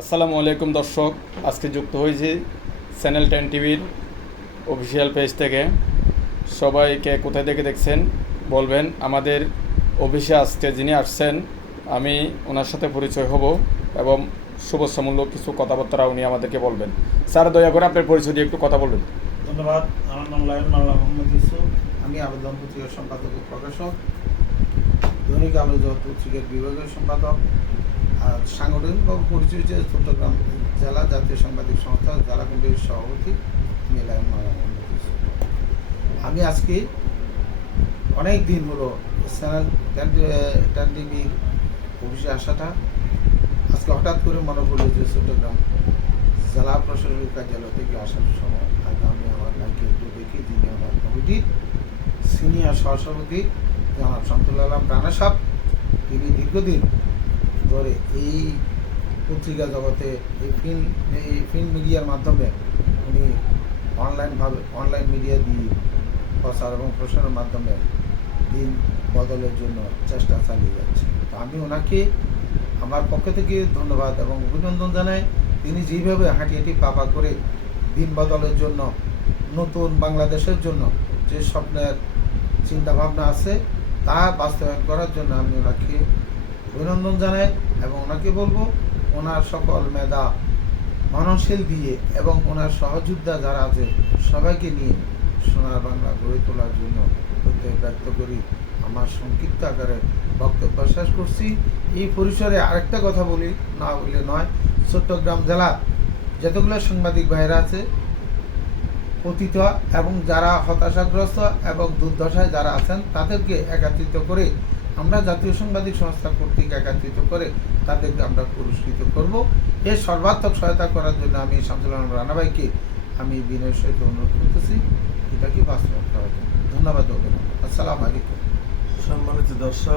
আসসালামু আলাইকুম দর্শক, আজকে যুক্ত হয়েছি চ্যানেল 10 টিভির অফিসিয়াল পেজ থেকে। সবাইকে কোথায় থেকে দেখছেন বলবেন। আমাদের অফিসে আজকে যিনি আসছেন আমি ওনার সাথে পরিচয় হব এবং শুভেচ্ছামূলক কিছু কথাবার্তা উনি আমাদেরকে বলবেন। স্যার, দয়া করে আপনার পরিচয় দিয়ে একটু কথা বলবেন। ধন্যবাদ। আমার নাম লায়ন মাল্লা মোহাম্মদ ইউসুফ। আমি আবেদন পত্রিকার সম্পাদক ও প্রকাশক, দৈনিক আলো পত্রিকার বিভাগীয় সম্পাদক, আর সাংগঠনিকভাবে পরিচয় হচ্ছে চট্টগ্রাম জেলা জাতীয় সাংবাদিক সংস্থা জেলা কমিটির সভাপতি আমি লায়ন মাল্লা মোহাম্মদ ইউসুফ। আমি আজকে অনেক দিন হলো চ্যানেল 10 টিভির অফিসে আসাটা আজকে হঠাৎ করে মনে পড়লো যে চট্টগ্রাম জেলা প্রশাসনিক কার্যালয় থেকে আসার সময় আগে আমি আমার ভাইকে একটু দেখি, যিনি আমার কমিটির সিনিয়র সহসভাপতি জনাব শামসুল আলম রানা সাহেব। তিনি দীর্ঘদিন ধরে এই পত্রিকা জগতে এই প্রিন্ট মিডিয়ার মাধ্যমে উনি অনলাইন মিডিয়া দিয়ে প্রচার এবং প্রসারের মাধ্যমে দিন বদলের জন্য চেষ্টা চালিয়ে যাচ্ছে। তো আমি ওনাকে আমার পক্ষ থেকে ধন্যবাদ এবং অভিনন্দন জানাই। তিনি যেভাবে হাঁটি হাঁটি পাপা করে দিন বদলের জন্য, নতুন বাংলাদেশের জন্য যে স্বপ্নের চিন্তাভাবনা আছে তা বাস্তবায়ন করার জন্য আমি ওনাকে অভিনন্দন জানাই এবং ওনাকে বলবো ওনার সকল মেধা মননশীল দিয়ে এবং ওনার সহযোদ্ধা যারা আছে সবাইকে নিয়ে সোনার বাংলা গড়ে তোলার জন্য প্রত্যয় ব্যক্ত করি আমার সংক্ষিপ্ত আকারে বক্তব্য শেষ করছি। এই পরিসরে আরেকটা কথা বলি, না বললে নয়। চট্টগ্রাম জেলা যতগুলো সাংবাদিক ভাইরা আছে পতিত এবং যারা হতাশাগ্রস্ত এবং দুর্দশায় যারা আছেন তাদেরকে একত্রিত করে আমরা জাতীয় সাংবাদিক সংস্থা কর্তৃক একত্রিত করে তাদেরকে আমরা পুরস্কৃত করব। এর সর্বাত্মক সহায়তা করার জন্য আমি শামসুল আলম রানা ভাইকে আমি বিনয়ের সহিত অনুরোধ করতেছি এটাকে বাস্তবায়ন করার জন্য। ধন্যবাদ। আসসালামু আলাইকুম। সম্মানিত দর্শক।